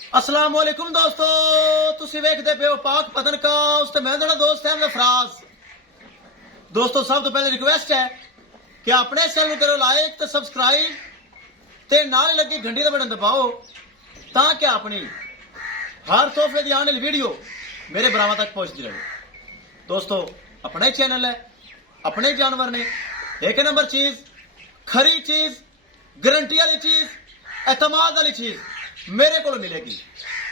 अस्सलाम वालेकुम दोस्तों, तुसी वेखदे पे हो पाक पतन काउस ते मैं तुहाडा दोस्त है फराज। दोस्तों सब तो पहले रिक्वेस्ट है कि अपने चैनल करो लाइक ते सब्सक्राइब ते नाल लगी घंटी दा बटन दबाओ ताकि अपनी हर तोहफे दी आने वाली वीडियो मेरे बराबर तक पहुंचती रहे। दोस्तों अपना ही चैनल है, अपने जानवर ने, एक नंबर चीज, खरी चीज, गारंटी वाली चीज, एतमाद वाली चीज मेरे को मिलेगी।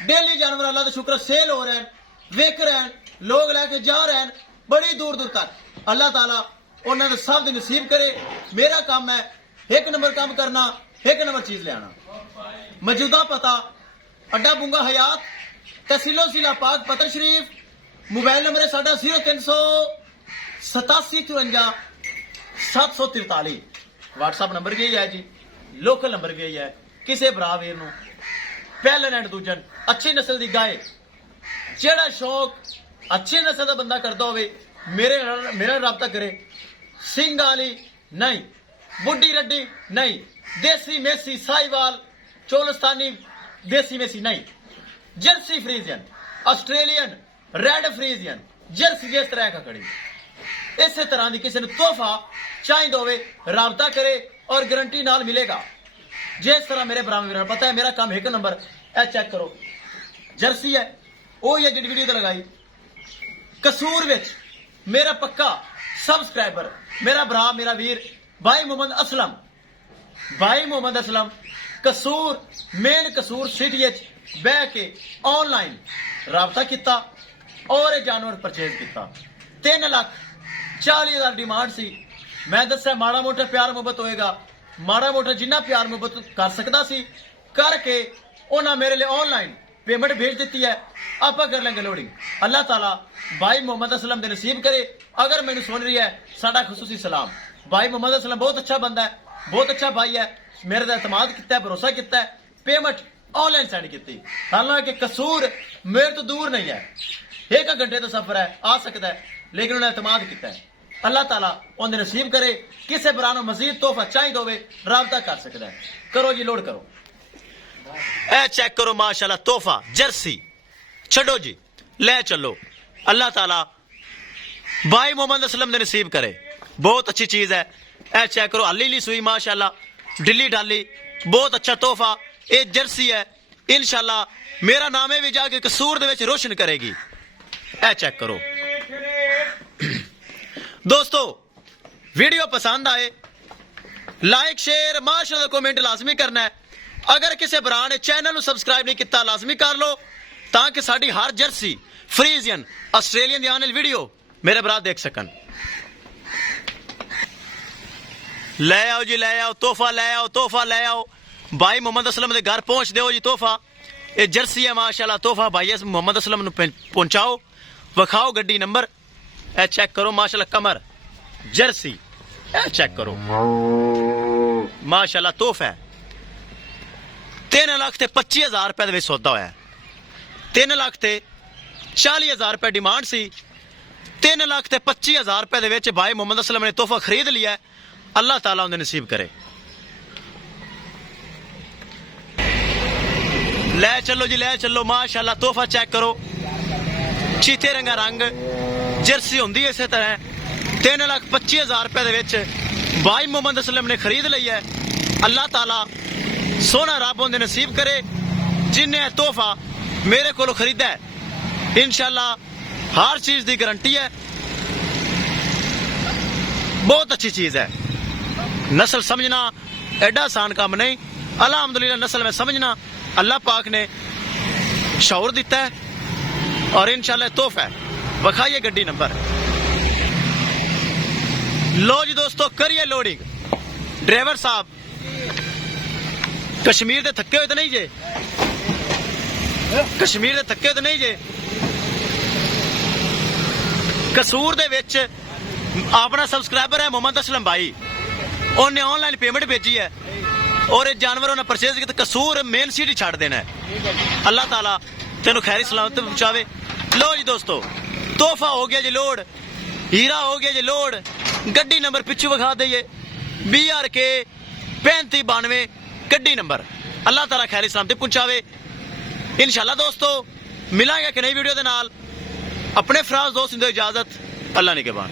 डेली जानवर अल्लाह का शुक्र सेल हो रहे हैं, विक रहे हैं, लोग लेके जा रहे हैं बड़ी दूर दूर तक। अल्लाह ताला उन्होंने सब दी नसीब करे। मेरा काम है एक नंबर काम करना, एक नंबर चीज ले आना। मौजूदा पता अड्डा बुंगा हयात, तहसीलो जिला पाक पतन शरीफ। मोबाइल नंबर है साडा 0387 व्हाट्सएप नंबर भी है जी, लोकल नंबर भी है। किसी भरा वीर नूं पहले एंड दूजन अच्छी नस्ल की गाय, जेड़ा शौक अच्छी नस्ल का बंदा करता हो मेरा रब्ता करे। सिंह वाली नहीं, बुड्ढी रड्डी नहीं, देसी मेसी साहिवाल चोलस्तानी देसी मेसी नहीं, Jersey Friesian, Australian red Friesian Jersey जिस तरह का खड़ी इस तरह की किसी ने तोहफा चाहिए होवे राबता करे और गारंटी नाल मिलेगा। जिस तरह मेरे बराबर पता है मेरा काम एक नंबर है। चेक करो जर्सी है वो ही है जी वीडियो तो लगाई। कसूर विच मेरा पक्का सबसक्राइबर मेरा भरा मेरा वीर भाई मोहम्मद असलम, भाई मोहम्मद असलम कसूर मेन कसूर सिटी बह के ऑनलाइन राबता किया और ये जानवर परचेज किया। 3,40,000 डिमांड सी। मैं दसा माड़ा मोटा प्यार मुहब्बत होएगा, माड़ा मोटा जिन्ना प्यार मुहब्बत कर सकता सी करके उन्हें मेरे लिए ऑनलाइन पेमेंट भेज दी है। आप कर लेंगे लोडिंग। अल्लाह ताला भाई मोहम्मद असलम दे नसीब करे। अगर मैंने सुन रही है साडा खसूसी सलाम। भाई मोहम्मद असलम बहुत अच्छा बंदा है, बहुत अच्छा भाई है, मेरे का एतमाद किया, भरोसा किया, पेमेंट ऑनलाइन सेंड की। हालांकि कसूर मेरे तो दूर नहीं है, 1 घंटे का सफर है, आ सकता है, लेकिन उन्हें एतमाद किया है। अल्लाह ताला उन्हें नसीब करे। किसी बरानो मजीद तोहफा चाहिए होवे राबता कर सकता है। करो जी लोड करो। ए चेक करो माशाल्लाह तोहफा जर्सी छो जी ले चलो। अल्लाह ताला भाई मोहम्मद असलम ने नसीब करे। बहुत अच्छी चीज है। ए चेक करो हली ली सुई माशाल्लाह ढिली ढाली बहुत अच्छा तोहफा। ये जर्सी है इंशाल्लाह मेरा नाम है भी जाके कसूर दे विच रोशन करेगी। ए चेक करो दोस्तों, वीडियो पसंद आए लाइक शेयर माशाल्लाह कमेंट लाजमी करना है। अगर किसी भरा ने चैनल को सब्सक्राइब नहीं किया लाजमी कर लो ताकि साड़ी हर जर्सी फ्रीजियन ऑस्ट्रेलियन दी आने वाली वीडियो मेरे भरा देख सकन। ले आओ जी ले आओ तोहफा ले आओ, तोहफा ले आओ। भाई मोहम्मद असलम के घर पहुंच दो जी तोहफा। ये जर्सी है माशाल्लाह तोहफा भाई मोहम्मद असलम पहुंचाओ, विखाओ गड्डी नंबर। ए चेक करो माशाल्लाह कमर जर्सी। ए चेक करो माशाल्लाह तोहफा है। 3,25,000 रुपए दे सौदा होया। 3,40,000 रुपए डिमांड सी। 3,25,000 रुपए दे भाई मोहम्मद असलम ने तोहफा खरीद लिया है। अल्लाह ताला उन्हें नसीब करे। ले चलो जी ले चलो माशाल्लाह तोहफा चेक करो। चीते रंगा रंग जर्सी होंगी इस तरह। 3,25,000 रुपए दे भाई मोहम्मद असलम ने खरीद ली है। अल्लाह ताला सोना रब उन्हें नसीब करे। जिन्हें तोहफा मेरे को खरीदा है इंशाल्लाह हर चीज की गारंटी है। बहुत अच्छी चीज है। नस्ल समझना एडा आसान काम नहीं। अल्हम्दुलिल्लाह नस्ल में समझना अल्लाह पाक ने शौर दिता है और इंशाल्लाह तोहफा है। विखाइए गड्डी नंबर। लो जी दोस्तों करिए लोडिंग। ड्राइवर साहब कश्मीर के थके हुए तो नहीं जे, कश्मीर के थके हुए तो नहीं जे। कसूर दे विच अपना सब्सक्राइबर है मोहम्मद असलम भाई, उन्हें ऑनलाइन पेमेंट भेजी है और ये जानवर उन्हें परचेज किया। कसूर मेन सिटी छड़ देना है। अल्लाह ताला तेन खैरी सलामत पहुंचावे। लो जी दोस्तों तोहफा हो गया जी लोड, हीरा हो गया जी लोड। गड्डी नंबर पिछू विखा दईए BRK 3592 गड्डी नंबर। अल्लाह ताला खैर सलामती पहुंचावे। ਇਨਸ਼ਾਅੱਲਾ ਦੋਸਤੋ ਮਿਲਾਂਗੇ ਕਿ ਨਈ ਵੀਡੀਓ ਦੇ ਨਾਲ। ਆਪਣੇ ਫਰਾਜ਼ ਦੋਸਤ ਨੂੰ ਦਿਓ ਇਜਾਜ਼ਤ। ਅੱਲਾ ਨਿਗਹਿਬਾਨ।